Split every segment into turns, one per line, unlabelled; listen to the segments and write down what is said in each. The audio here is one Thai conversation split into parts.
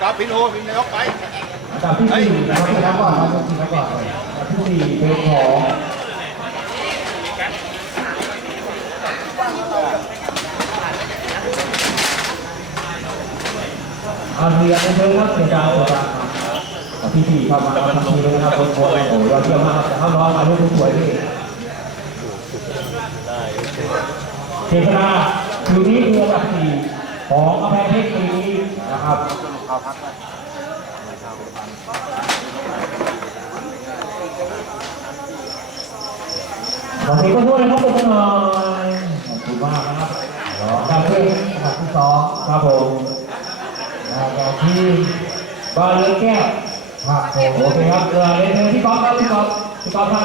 กล์ฟพินโอพินนายกไป
อันดับที่สี่นะครับชนับก่อนครับชนับก่อนอับที่สี่เป็นของอาเรียนเชิญครับเสียดาวเสียดาวครับอันดับที่สี่เข้ามาครับทีนี้นะครับคนโอ้โหยอดเยี่ยมมากครับแต่ถ้าน้องมาลูกสวยพี่เทพนาคืนนี้คืออันดับสี่ ของกำแพงเพชรปีนี้นะครับขอเสียงด้วยนะครับทุกคนหน่อยขอบคุณมากนะครับรอการเล่นอันดับที่สองครับผมแล้วที่บาเลือแก้วครับผมโอเคครับเรือเล่นเล่นที่ก๊อฟครับที่ก๊อฟที่ก๊อฟครับ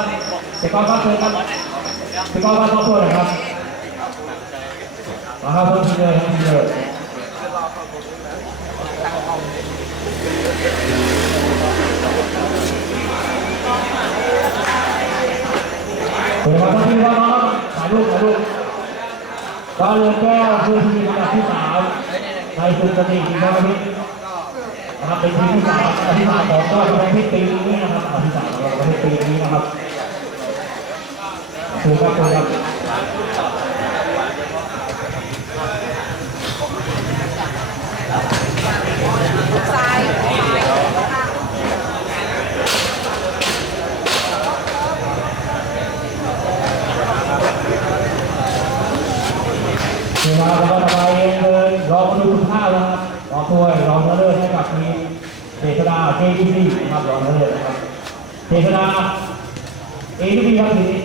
ที่ก๊อฟครับเชิญครับที่ก๊อฟครับขอโทษนะครับมาครับเพิ่มทีเลยเพิ่มที เลยเปิดครับที่ว่าน้องถ่ายรูปถ่ายรูปบาเลือแก้วคือทีมอันดับที่สามในสุดสติกีฬาพิษนะครับเป็นที่ที่สามอันดับที่สามของก็เป็นที่ปีนี้นะครับอันดับที่สามของเราเป็นปีนี้นะครับถูกครับถูกครับเวลาเราก็ระบายเองเลยรอมาดูคุณภาพนะครับรอถ้วยร อเนื้อเลือดให้กับทีมเจษดาเจดีซีนะครับรอเนื้อเลือดนะครับเจษดาเอทีดีครับทีนี้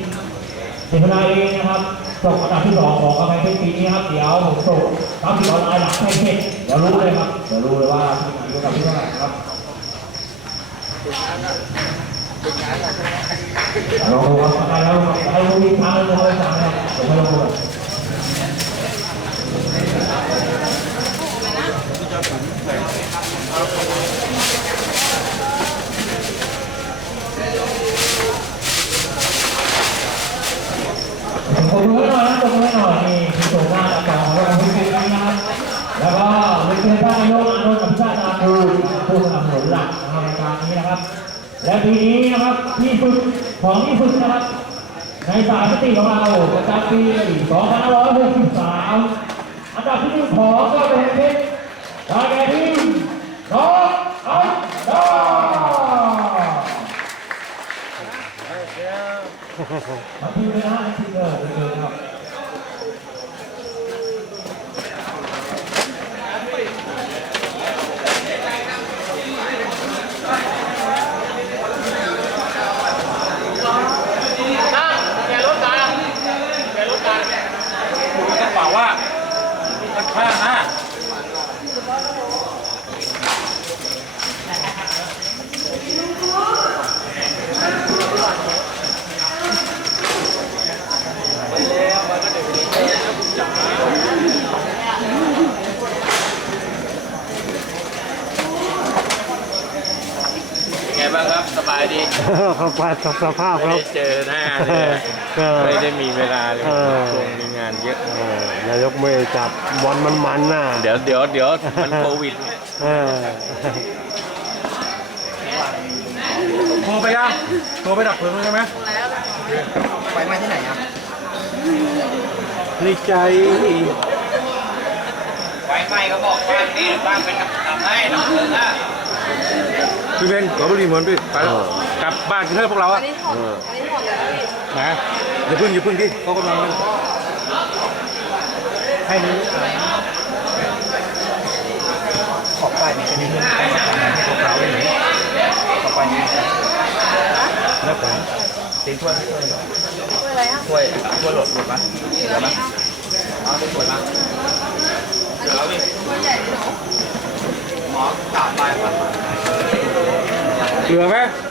เจษดาเองนะครับจบอันดับที่สองของกำแพงเพชรปีนี้ครับเดี๋ยวผมส่งรับที่ออนไลน์หลักให้เพชรเดี๋ยวรู้เลยครับเดี๋ยวรู้เลยว่าทีมไหนอยู่กับที่เท่าไหร่ครับลองดูครับใครแล้วใครรู้อีกครั้งเลยสั่งนะครับผมไม่ลองดูผมรู้หน่อยนะผมรู้หน่อยนี่คือโฉมหน้าตาของเราเป็นปีนี้นะครับ แล้วก็ เป็นเพื่อนท่านายกอนนท์กับชาตินาคูผู้สนับสนุนหลักนะครับในการนี้นะครับ และปีนี้นะครับที่ฝึกของที่ฝึกนะครับในสายสติของเราประจำปี2563อันดับที่หนึ่งของก็เป็นเพชรดาแก่ทีมน้องอันดามาทีเลยนะทีเลยเดินครับ
กระเป๋าว่าข้างหน้า
ไงบ้างครับสบายดี
เขาไปสภาพ
ไม่
ครับ
ได้เจอหน้าเลย
เออ
ไม่ได้มีเวลาเลย
เออ
ช่วงนี้งานเยอะ
เออนายกเมย์จับบอลมันมันๆน่ะ
เดี๋ยวเดี๋ยวเดี๋ยวมันโควิด
เออ
โทรไปยังโทรไปดับเพลิงใช่ไหม
ดีใจ
ไฟไหม้ก็บอกว่านี่บ้านเป็นทำให้น้องเอิญนะ
พี่เบนขอบุหรี่เหมือนพี่ไปแล้วกลั บบ้านกันเถอะพวกเราอะ
เออ
นะอย่าพึ่งอย่าพึ่งดิเขากำลังให้นี้
ขอบไปมีชนิดนึงให้ตัวขาวเลยไหมขอบไปมี
แล้วผม
ตีถ้วยถ้วยถ้วยหลดหลดปะหลดปะเอาถ้วยมา
เกลือไหมได้คุ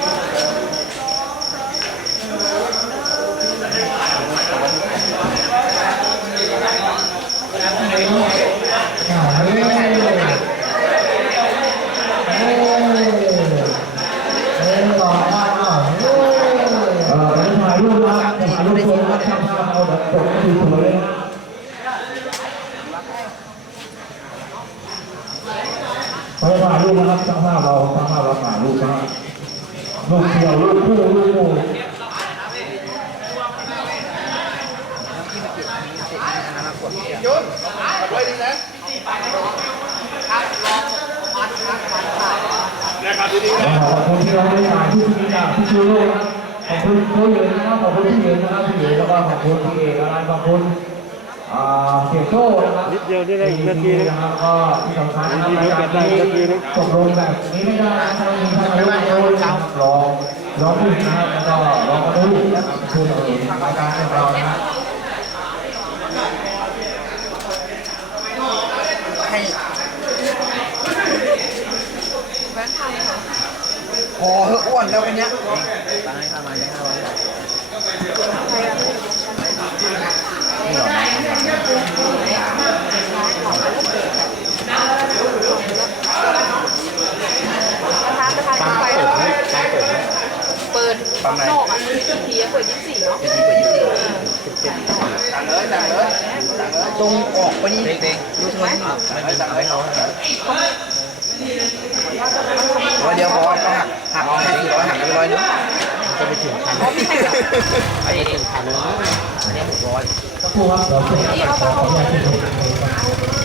รูปนะครับช่างภาเราช่างภาเราถ่ายรูปนะครับรูปเดียวรูปคู่รูปคู่ขอบคุณที่เราได้ถ่าที่ที่จากที่ชูโลกขอบคุณโค้ชเอ๋นะครับขอบคุณพี่เยอ๋นะครับพี่เยอ๋แล้วก็ขอบคุณพี่เอกอะไรขอบคุณ เสียโซ่นะครับ
นิดเดียวนี่ได้อีกนาทีนึง
นะครับก็ที่สำคัญนะครับรายการนี้
นาทีนึง
ตกลงแบบนี้ไม่ได้นะครับท่านนายกโค้ชนะครับรองรองผู้นะครับแล้วก็รองกระดูกนะครับคุณเอ๋รายการของเรานะครับ
พอเหออ้วนแล้วกันเนี้ย
ประธานประธานเปิดไหมเปิดข้างนอกอะทีเปิดยี่สิบสี่เนาะ
สั่งเลยสั่งเลยสั่งเลยตรงออกไปนี่เด็กๆดูทำไมไม่ไม่สั่งให้เขาร้อยเดียวพอก็หักหักให้สี่ร้อยหักไปร้อยนึงจะไปถึงพันไอ้ถึงพันเลยอันนี้หกร้อย
ขอบคุณครับเดี๋ยวผมขออนุญาตที่จะ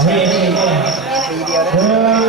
แช่เดียวได้